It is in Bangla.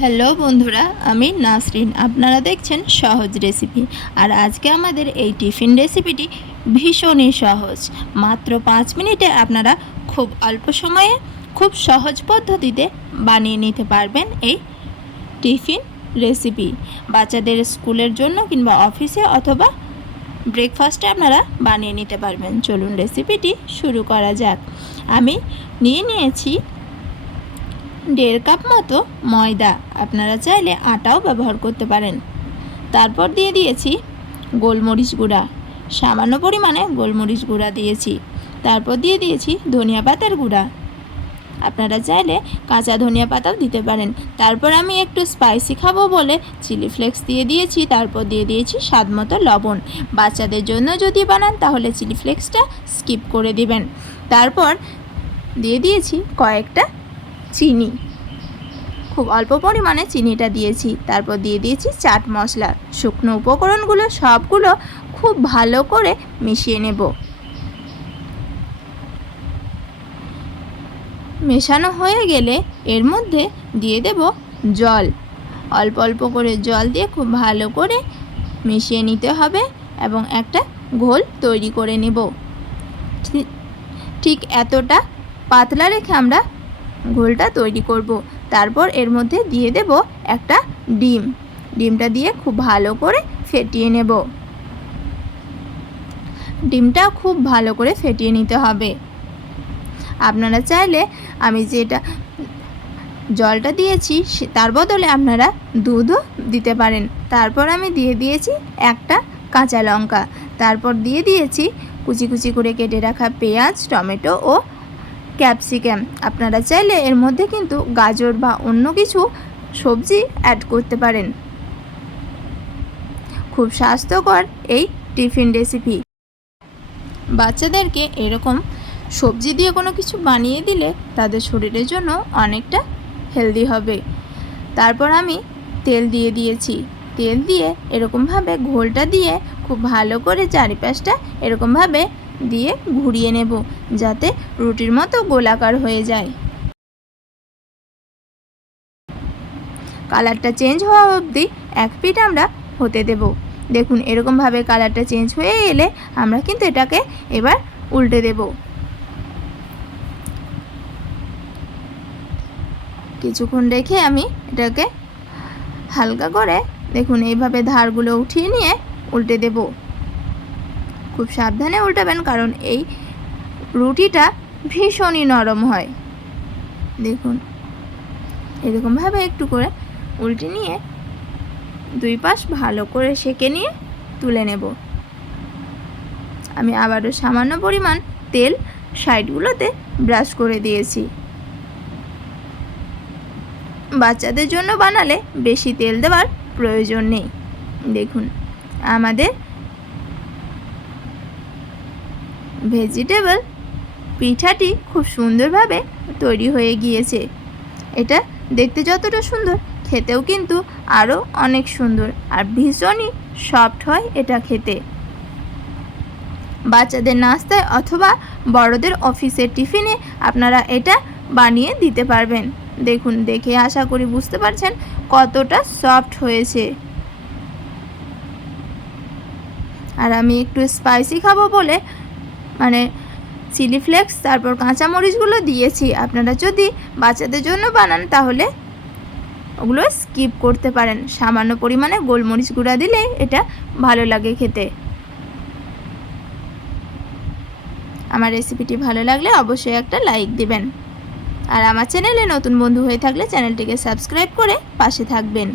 হ্যালো বন্ধুরা, আমি নাসরিন। আপনারা দেখছেন সহজ রেসিপি। আর আজকে আমাদের এই টিফিন রেসিপিটি ভীষণই সহজ। মাত্র 5 মিনিটে আপনারা খুব অল্প সময়ে খুব সহজ পদ্ধতিতে বানিয়ে নিতে পারবেন এই টিফিন রেসিপি। বাচ্চাদের স্কুলের জন্য কিংবা অফিসে অথবা ব্রেকফাস্টে আপনারা বানিয়ে নিতে পারবেন। চলুন রেসিপিটি শুরু করা যাক। আমি নিয়েছি 1.5 কাপ মতো ময়দা, আপনারা চাইলে আটাও ব্যবহার করতে পারেন। তারপর দিয়ে দিয়েছি গোলমরিচ গুঁড়া, সামান্য পরিমাণে গোলমরিচ গুঁড়া দিয়েছি। তারপর দিয়ে দিয়েছি ধনিয়া পাতার গুঁড়া, আপনারা চাইলে কাঁচা ধনিয়া পাতাও দিতে পারেন। তারপর আমি একটু স্পাইসি খাবো বলে চিলি ফ্লেক্স দিয়ে দিয়েছি। তারপর দিয়ে দিয়েছি স্বাদ মতো লবণ। বাচ্চাদের জন্য যদি বানান তাহলে চিলি ফ্লেক্সটা স্কিপ করে দিবেন। তারপর দিয়ে দিয়েছি কয়েকটা চিনি, খুব অল্প পরিমাণে চিনিটা দিয়েছি। তারপর দিয়ে দিয়েছি চাট মশলা। শুকনো উপকরণগুলো সবগুলো খুব ভালো করে মিশিয়ে নেব। মেশানো হয়ে গেলে এর মধ্যে দিয়ে দেব জল। অল্প অল্প করে জল দিয়ে খুব ভালো করে মিশিয়ে নিতে হবে এবং একটা ঘোল তৈরি করে নেব। ঠিক এতটা পাতলা রেখে আমরা ঘোলটা তৈরি করব। তারপর এর মধ্যে দিয়ে দেব একটা ডিম। ডিমটা দিয়ে খুব ভালো করে ফেটিয়ে নেব। ডিমটা খুব ভালো করে ফেটিয়ে নিতে হবে। আপনারা চাইলে আমি যেটা জলটা দিয়েছি তার বদলে আপনারা দুধও দিতে পারেন। তারপর আমি দিয়ে দিয়েছি একটা কাঁচা লঙ্কা। তারপর দিয়ে দিয়েছি কুচি কুচি করে কেটে রাখা পেঁয়াজ, টমেটো ও ক্যাপসিকাম। আপনারা চাইলে এর মধ্যে কিন্তু গাজর বা অন্য কিছু সবজি অ্যাড করতে পারেন। খুব স্বাস্থ্যকর এই টিফিন রেসিপি। বাচ্চাদেরকে এরকম সবজি দিয়ে কোনো কিছু বানিয়ে দিলে তাদের শরীরের জন্য অনেকটা হেলদি হবে। তারপর আমি তেল দিয়ে দিয়েছি। তেল দিয়ে এরকমভাবে ঘোলটা দিয়ে খুব ভালো করে চারিপাশটা এরকমভাবে দিয়ে ঘুরিয়ে নেব, যাতে রুটির মতো গোলাকার হয়ে যায়। কালারটা চেঞ্জ হওয়া অবধি এক পিঠ আমরা হতে দেব। দেখুন এরকমভাবে কালারটা চেঞ্জ হয়ে এলে আমরা কিন্তু এটাকে এবার উল্টে দেব। কিছুক্ষণ রেখে আমি এটাকে হালকা করে দেখুন এইভাবে ধারগুলো উঠিয়ে নিয়ে উল্টে দেব। খুব সাবধানে উল্টাবেন, কারণ এই রুটিটা ভীষণই নরম হয়। দেখুন এরকমভাবে একটু করে উল্টে নিয়ে দুই পাশ ভালো করে সেঁকে নিয়ে তুলে নেব। আমি আবারও সামান্য পরিমাণ তেল সাইডগুলোতে ব্রাশ করে দিয়েছি। বাচ্চাদের জন্য বানালে বেশি তেল দেওয়ার প্রয়োজন নেই। দেখুন আমাদের ভেজিটেবল পিঠাটি খুব সুন্দরভাবে তৈরি হয়ে গিয়েছে। এটা দেখতে যতটা সুন্দর, খেতেও কিন্তু আরও অনেক সুন্দর আর ভীষণই সফট হয় এটা খেতে। বাচ্চাদের নাস্তায় অথবা বড়দের অফিসের টিফিনে আপনারা এটা বানিয়ে দিতে পারবেন। দেখুন দেখে আশা করি বুঝতে পারছেন কতটা সফট হয়েছে। আর আমি একটু স্পাইসি খাবো বলে চিলি ফ্লেক্স তারপর কাঁচামরিচগুলো দিয়েছি। আপনারা যদি বাচ্চাদের জন্য বানান তাহলে ওগুলো স্কিপ করতে পারেন। সামান্য পরিমাণে গোলমরিচ গুঁড়া দিলে এটা ভালো লাগে খেতে। আমার রেসিপিটি ভালো লাগলে অবশ্যই একটা লাইক দিবেন। আর আমার চ্যানেলে নতুন বন্ধু হয়ে থাকলে চ্যানেলটিকে সাবস্ক্রাইব করে পাশে থাকবেন।